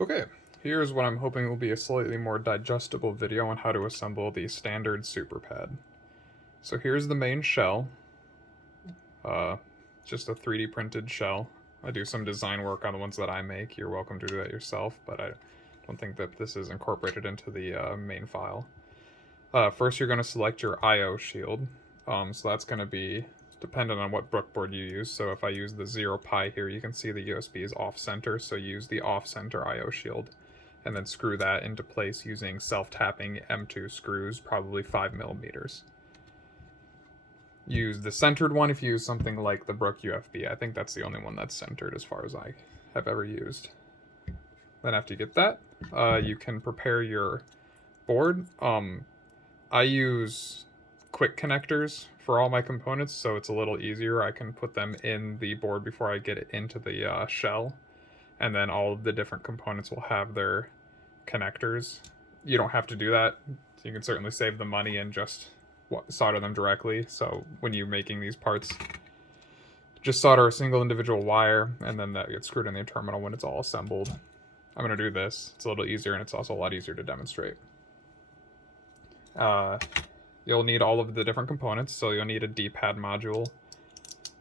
Okay, here's what I'm hoping will be a slightly more digestible video on how to assemble the standard SuperPad. So here's the main shell, uh, just a 3D printed shell. I do some design work on the ones that I make. You're welcome to do that yourself, but I don't think that this is incorporated into the main file. First, you're going to select your I/O shield. So that's going to be dependent on what Brook board you use. So if I use the 0Pi here, you can see the USB is off-center, so use the off-center I/O shield. And then screw that into place using self-tapping M2 screws, probably 5 mm. Use the centered one if you use something like the Brook UFB. I think that's the only one that's centered as far as I have ever used. Then after you get that, you can prepare your board. I use quick connectors for all my components, so it's a little easier. I can put them in the board before I get it into the shell, and then all of the different components will have their connectors. You don't have to do that. You can certainly save the money and just solder them directly. So when you're making these parts, just solder a single individual wire, and then that gets screwed in the terminal when it's all assembled. I'm going to do this. It's a little easier, and it's also a lot easier to demonstrate. You'll need all of the different components, so you'll need a D-pad module.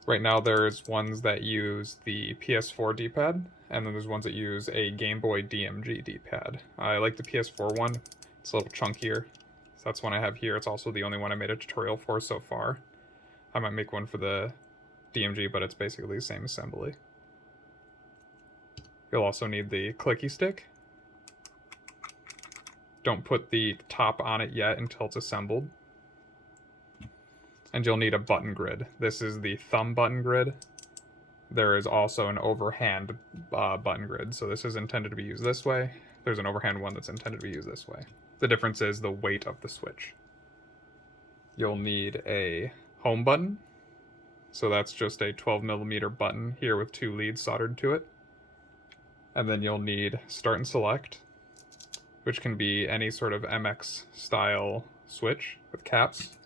Right now there's ones that use the PS4 D-pad, and then there's ones that use a Game Boy DMG D-pad. I like the PS4 one. It's a little chunkier. So that's one I have here. It's also the only one I made a tutorial for so far. I might make one for the DMG, but it's basically the same assembly. You'll also need the clicky stick. Don't put the top on it yet until it's assembled. And you'll need a button grid. This is the thumb button grid. There is also an overhand button grid, so this is intended to be used this way. There's an overhand one that's intended to be used this way. The difference is the weight of the switch. You'll need a home button. So that's just a 12mm button here with 2 leads soldered to it. And then you'll need start and select, which can be any sort of MX style switch with caps.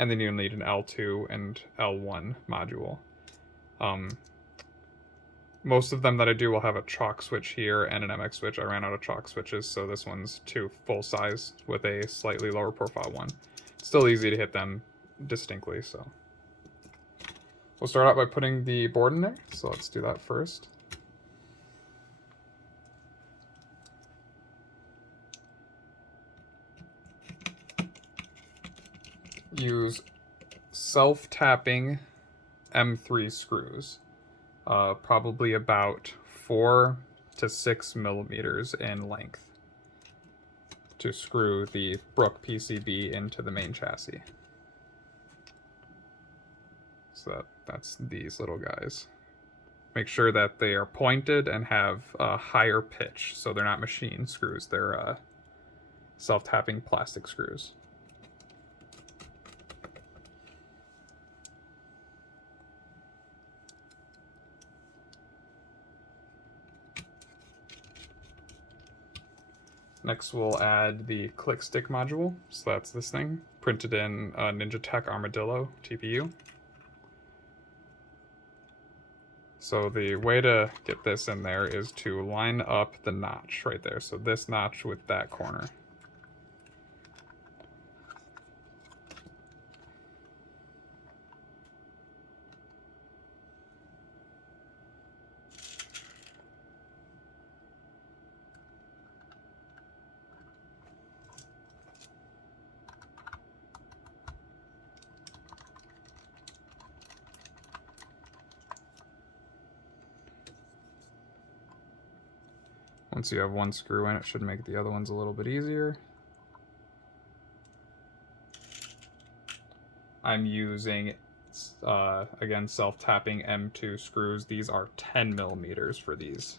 And then you'll need an L2 and L1 module. Most of them that I do will have a chalk switch here and an MX switch. I ran out of chalk switches, so this one's 2 full size with a slightly lower profile one. It's still easy to hit them distinctly, so. We'll start out by putting the board in there, so let's do that first. Use self-tapping M3 screws, probably about 4 to 6 millimeters in length, to screw the Brook PCB into the main chassis. So that's these little guys. Make sure that they are pointed and have a higher pitch, so they're not machine screws, they're self-tapping plastic screws. Next we'll add the click stick module, so that's this thing, printed in a Ninja Tech Armadillo TPU. So the way to get this in there is to line up the notch right there, so this notch with that corner. Once you have one screw in, it should make the other ones a little bit easier. I'm using, again, self-tapping M2 screws. These are 10 millimeters for these.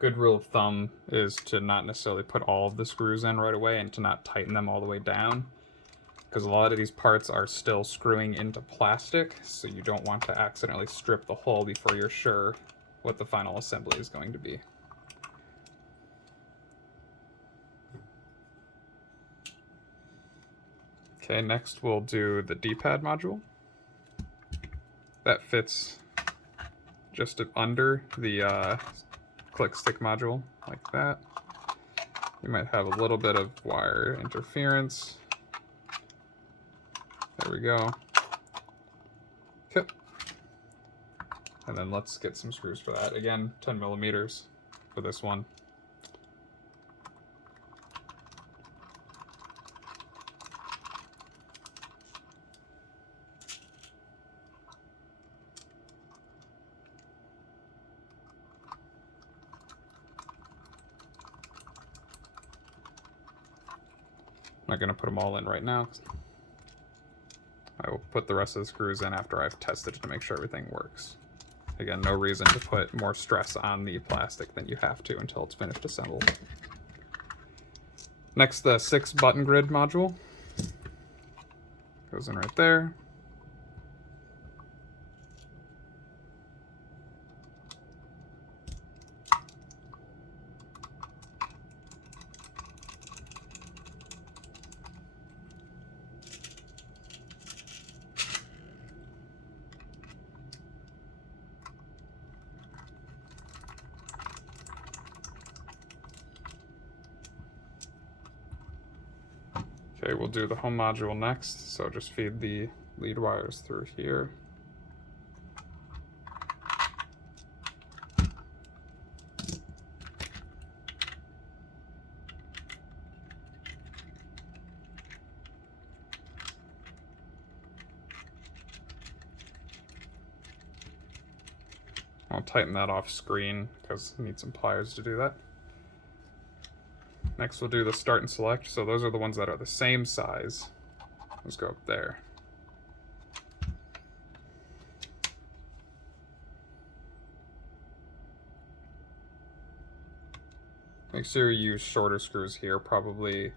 good rule of thumb is to not necessarily put all of the screws in right away and to not tighten them all the way down, because a lot of these parts are still screwing into plastic, so you don't want to accidentally strip the hole before you're sure what the final assembly is going to be. Okay, next we'll do the D-pad module. That fits just under the click stick module, like that. You might have a little bit of wire interference. There we go. Okay. And then let's get some screws for that. Again, 10 millimeters for this one. I'm not going to put them all in right now. I will put the rest of the screws in after I've tested to make sure everything works. Again, no reason to put more stress on the plastic than you have to until it's finished assembled. Next, the 6 button grid module. Goes in right there. Okay, we'll do the home module next, so just feed the lead wires through here. I'll tighten that off screen because I need some pliers to do that. Next we'll do the start and select, so those are the ones that are the same size. Let's go up there. Make sure you use shorter screws here, probably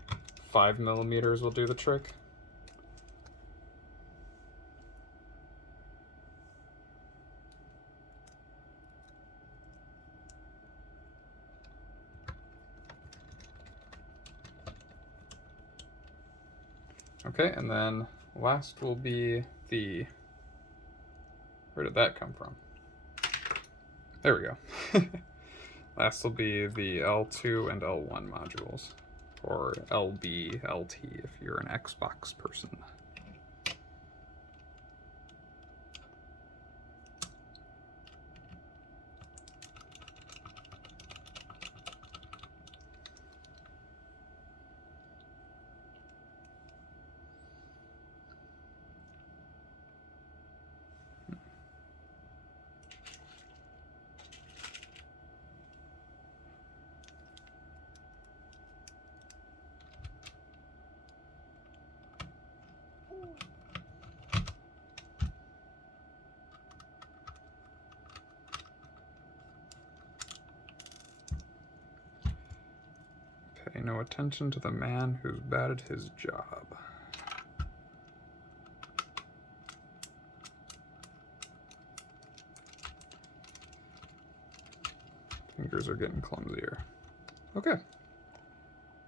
5 millimeters will do the trick. Okay, and then last will be the, where did that come from? There we go. Last will be the L2 and L1 modules, or LB, LT if you're an Xbox person. Pay no attention to the man who's bad at his job. Fingers are getting clumsier. Okay.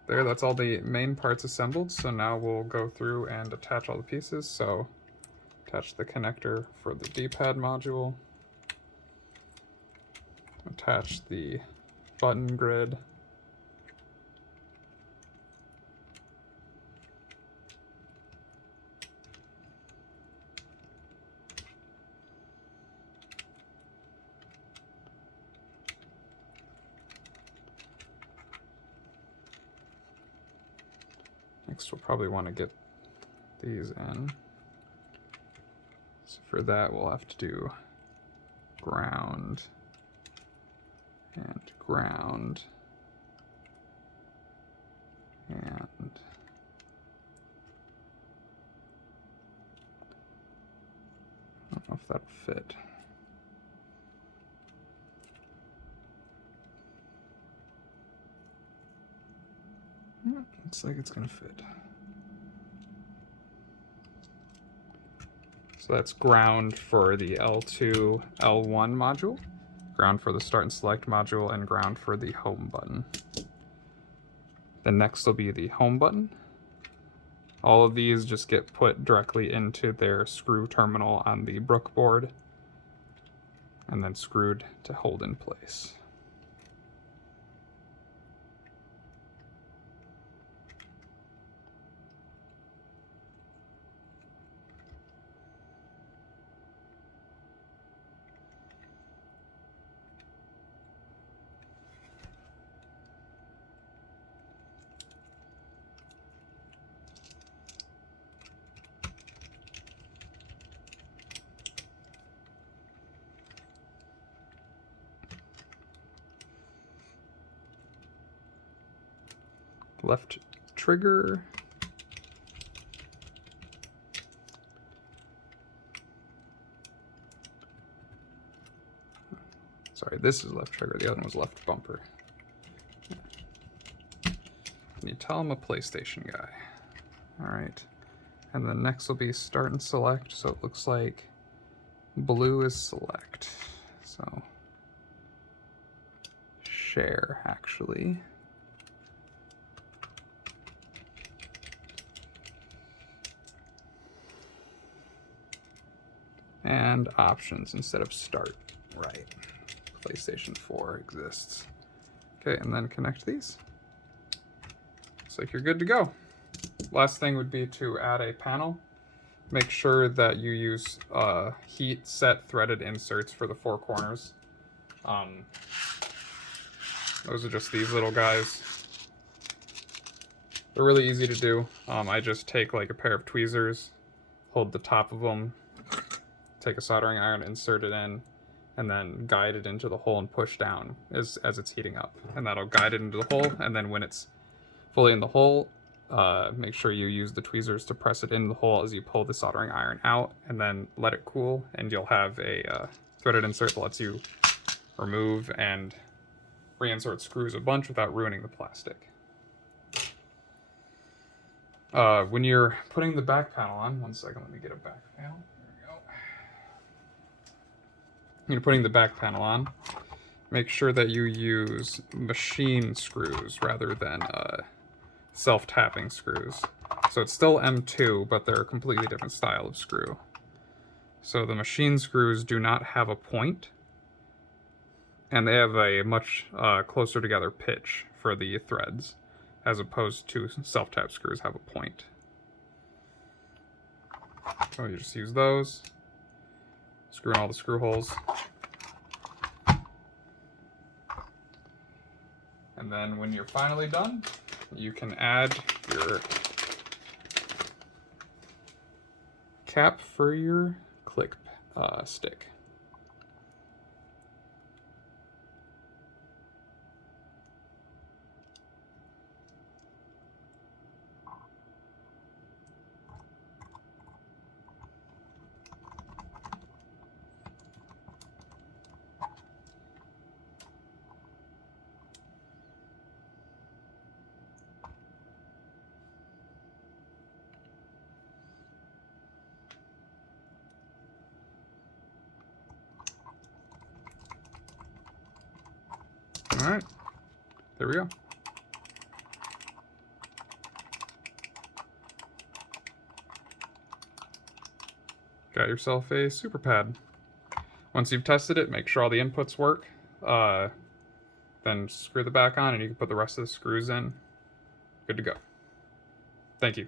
There, that's all the main parts assembled, so now we'll go through and attach all the pieces. So, attach the connector for the D-pad module. Attach the button grid. Next, we'll probably want to get these in. So for that, we'll have to do ground and ground and I don't know if that'll fit. Looks like it's gonna fit. So that's ground for the L2, L1 module, ground for the start and select module, and ground for the home button. Then next will be the home button. All of these just get put directly into their screw terminal on the Brook board and then screwed to hold in place. Left trigger. Sorry, this is left trigger, the other one was left bumper. Can you tell I'm a PlayStation guy? Alright. And then next will be start and select, so it looks like blue is select. So share actually. And options instead of start. Right. PlayStation 4 exists. Okay, and then connect these. Looks like you're good to go. Last thing would be to add a panel. Make sure that you use heat set threaded inserts for the four corners. Those are just these little guys. They're really easy to do. I just take like a pair of tweezers, hold the top of them, take a soldering iron, insert it in, and then guide it into the hole and push down as it's heating up. And that'll guide it into the hole, and then when it's fully in the hole, make sure you use the tweezers to press it in the hole as you pull the soldering iron out, and then let it cool, and you'll have a threaded insert that lets you remove and reinsert screws a bunch without ruining the plastic. When you're putting the back panel on, one second, let me get a back panel. You're putting the back panel on, make sure that you use machine screws rather than self-tapping screws. So it's still M2, but they're a completely different style of screw. So the machine screws do not have a point, and they have a much closer together pitch for the threads, as opposed to self-tap screws have a point. So you just use those. Screw in all the screw holes. And then when you're finally done, you can add your cap for your click stick. All right, there we go. Got yourself a super pad. Once you've tested it, make sure all the inputs work. Then screw the back on and you can put the rest of the screws in. Good to go. Thank you.